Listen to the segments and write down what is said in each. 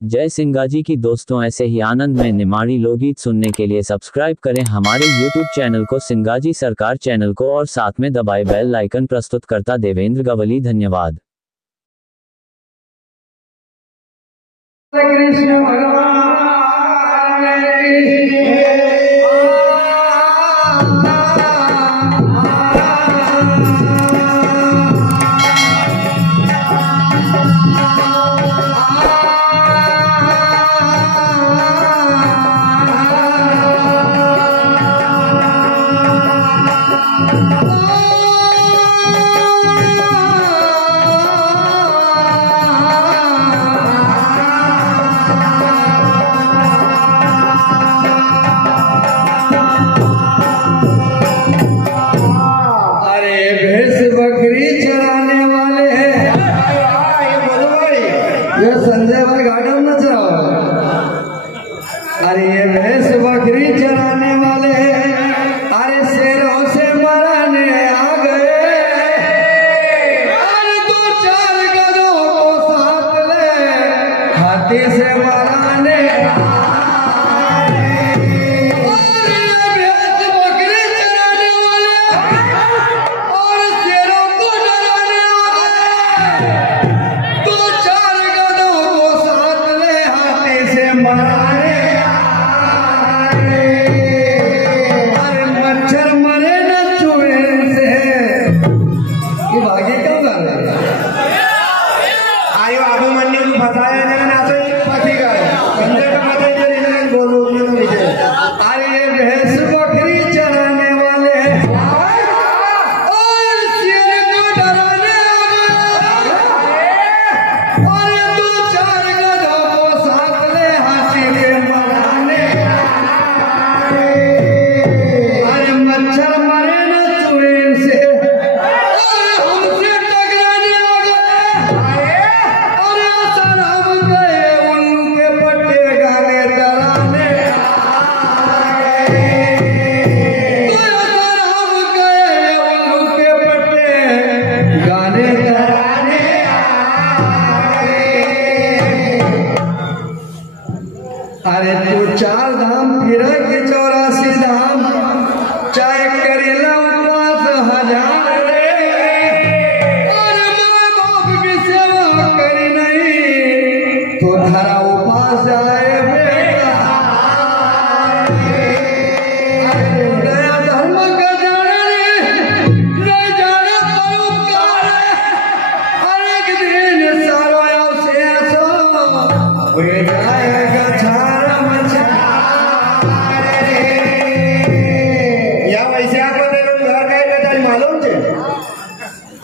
जय सिंगाजी की दोस्तों, ऐसे ही आनंद में निमाड़ी लोकगीत सुनने के लिए सब्सक्राइब करें हमारे YouTube चैनल को, सिंगाजी सरकार चैनल को, और साथ में दबाए बेल आइकन। प्रस्तुतकर्ता देवेंद्र गवली। धन्यवाद। कृष्ण भगवान बकरी चराने वाले हैं। ये संजय भाई गार्डन में चलाओ। अरे ये भैंस बकरी चराने वाले हैं, अरे शेरों से मराने आ गए। अरे 2-4 गधों को साथ ले, हाथी से मराने मच्छर मरे न चूहे से। ये भागी क्यों कर रहे हैं? आयो अभिमन्यु को फसाया जगन आसे फंसी गए। संजय का पता ही नहीं बोलो नीचे। अरे ये भैंस बकरी चराने वाले हैं और शेर को डराने और 2-4 गधों को साथ ले, हाथी के मराने। अरे मच्छर मरे न चूहे से, हमसे टकराने आ गए। अरे असर हम गए उल्लू के पट्टे गाने डराने। असर हम गए उल्लू के पट्टे गाने डराने। अरे तू 4 धाम फिर के 84 धाम, चाहे करेला उपवास 1000 रे। और माँ बाप की सेवा करी नहीं तो धरा उपास आए बेटा। अरे नया धर्म का जाने नहीं जाने परोपकार। अरे एक दिन सारो आवशे सो हो जाएगा छारा मचा। या वैसे आप घर कहीं बेटा मालूम थे।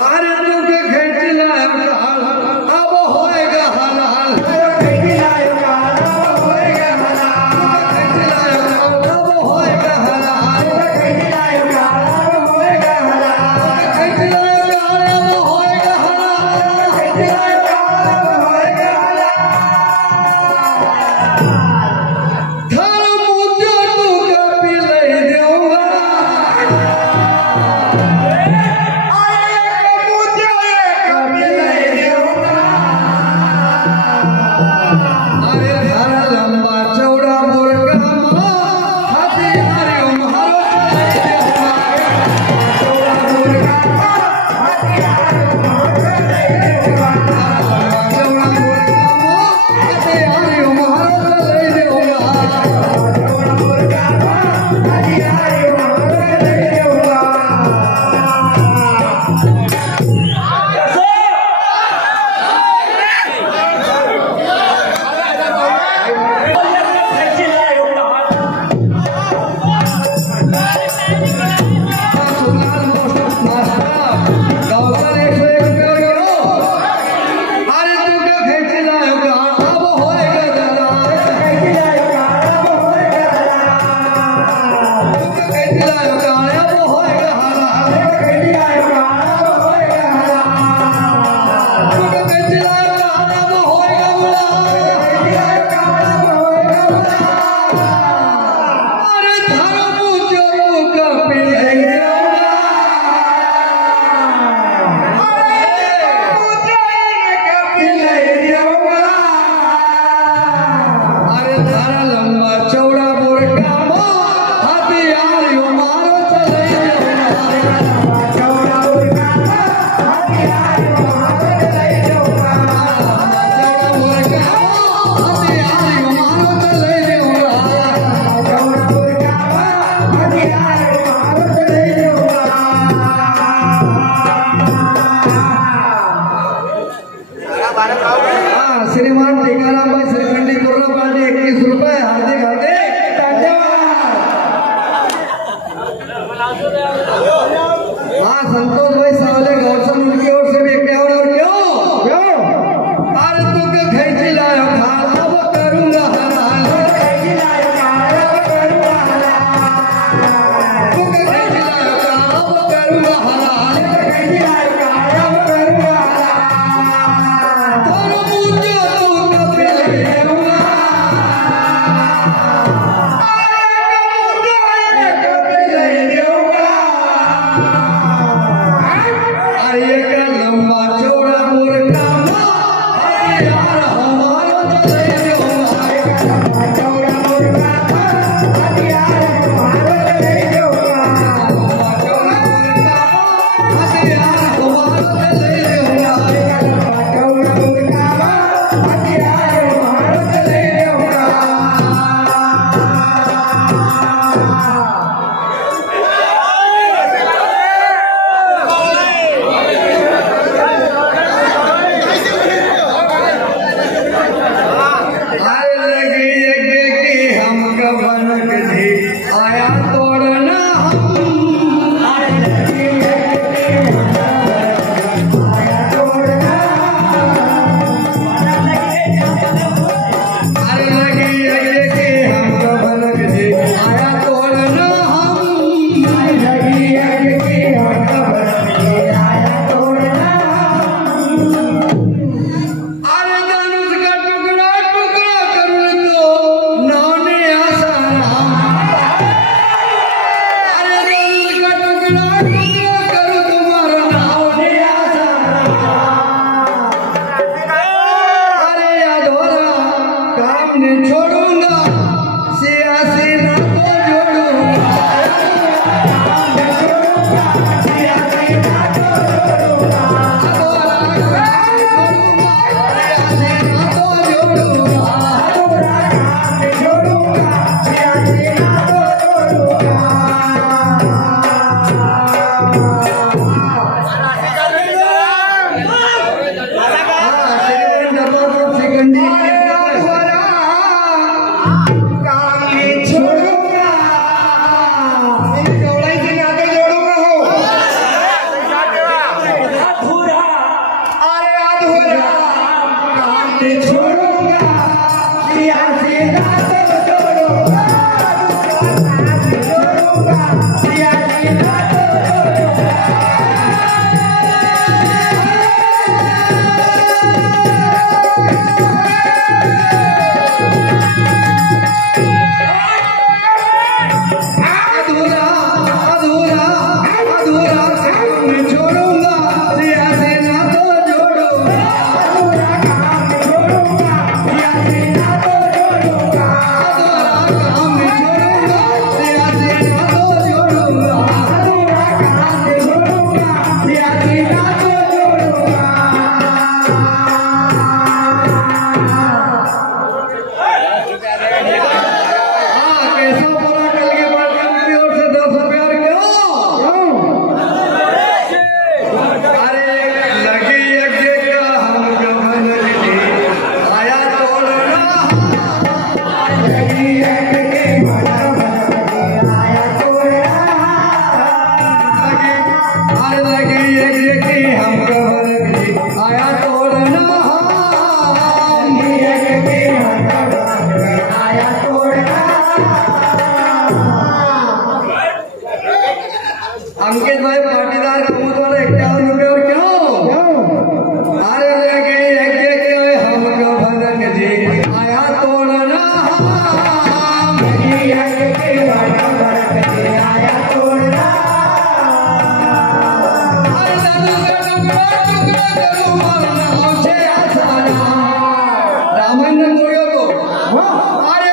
अरे तू के खेच लायक हाल अब होएगा हलाल। खेच लायक हाल अब होएगा हलाल। खेच लायक हाल अब होएगा हलाल। खेच लायक हाल अब होएगा हलाल। खेच लायक हाल अब होएगा हलाल। खेच लायक हाल अब होएगा हलाल। अरे थारा लंबा चौड़ा बोरका हथियार यो मारो चले चौड़ा बोरका हथियार यो मारो चले चौड़ा बोरका हथियार यो मारो चले चौड़ा बोरका हथियार यो मारो चले श्रीमान टीकाराम भाई श्रीखंडी कोरोना पार्टी 21 रुपए हार्दिक हार्दिक धन्यवाद। हाँ संतोष भाई सावले गौरसन उनकी ओर से भी 51 और क्यों अरे तू के खैची लायो खाना वो करूंगा हलाल खैची लायो खाना वो करूंगा हलाल तू के खैची लायो खाना वो करूंगा हलाल खैची लायो खाना वो करूंगा हलाल थोड़ा मुझे तू कभी लेऊंगा अरे का लंबा चौड़ा मुर्गा यार हमारा चले लंबा चौड़ा मुर्गा यार हमारा चले लंबा चौड़ा मुर्गा यार हमारा चले लंबा चौड़ा मुर्गा यार हमारा चले आया तोड़ना अरे लगी कि हमको भनक दे आया तोड़ना लगी कि हमको भनक दे आया तोड़ना अरे धनुष का टुकड़ा टुकड़ा करूं तो नौने आसाराम अरे धनुष का टुकड़ा टुकड़ा करूं तुम्हारा नौने आसाराम अरे यादोरा काम नहीं छोड़ूंगा सियासी ना तो जोड़ूंगा सियासी ना तो जोड़ूंगा अंकित भाई पाटीदार कमूत वाले 51 रुपए और क्यों अरे लगे हमको भनक जी आया तोड़ना आया तोड़ना रामायण को अरे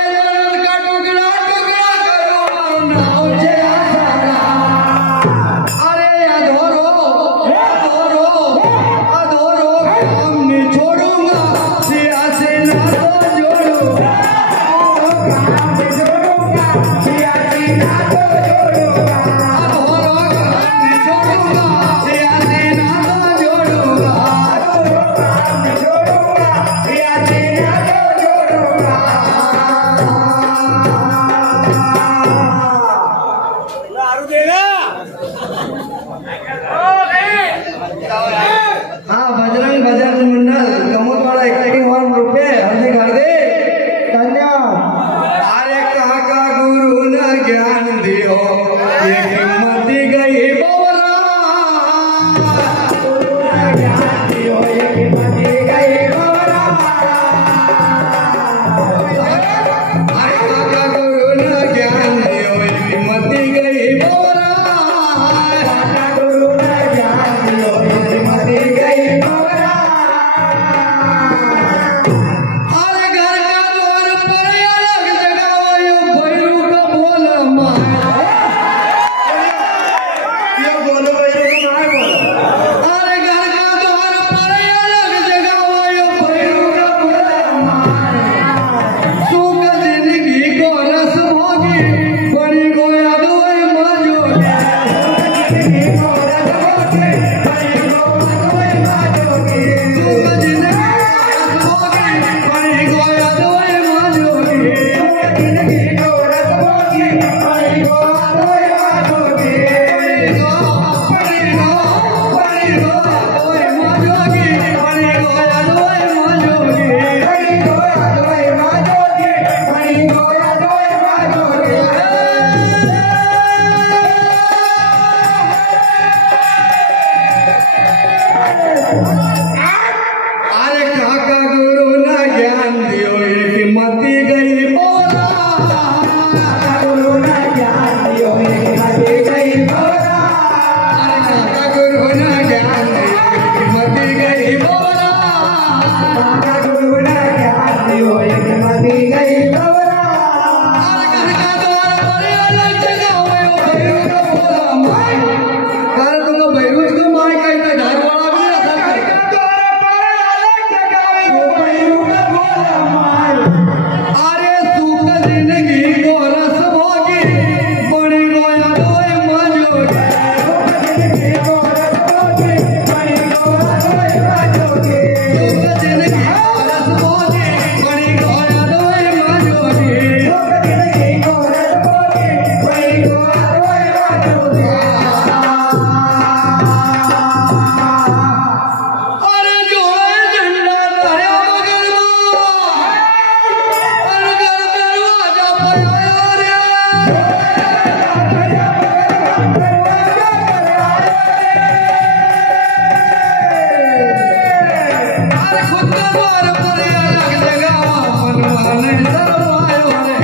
द्वार पर अलग जगावा मनवा नहीं शरमायो रे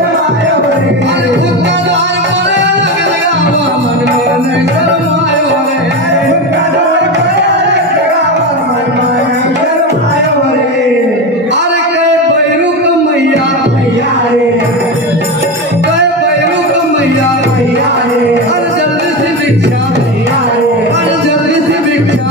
अरे उनका द्वार पर अलग जगावा मनवा नहीं शरमायो रे अरे कहे बैरू का मैया कहे बैरू का मैया अरे जल्दी से भिक्षा अरे जल्दी से भिक्षा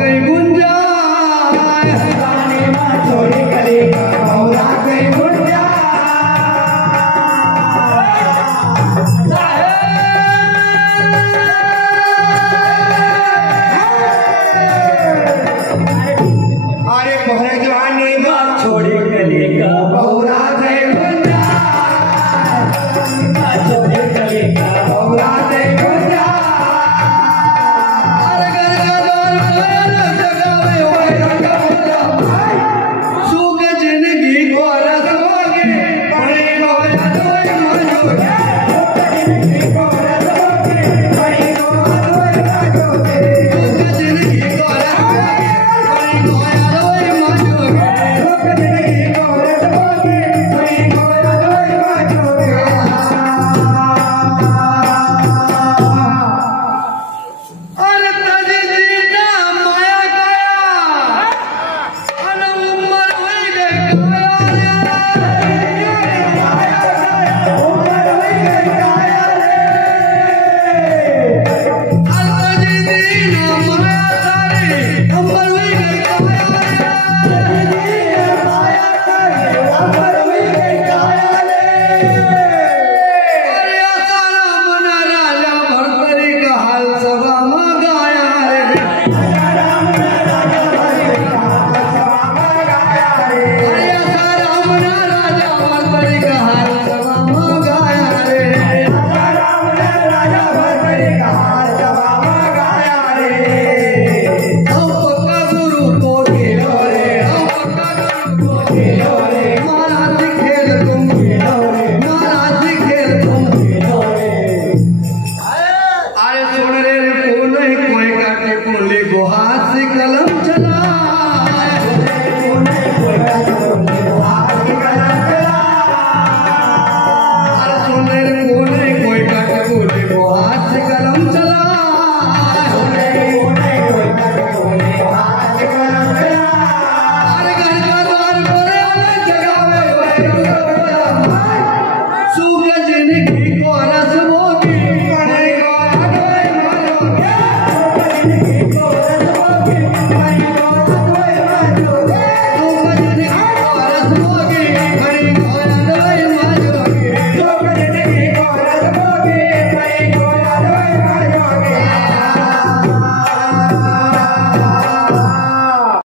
कई गुंजाय गाने में छोड़ी कली का भौरा कई गुंजा अरे मोहरे जवानी में छोड़ी कली का भौरा कई गुंजा छोड़ी कली का भौरा कई गुंजा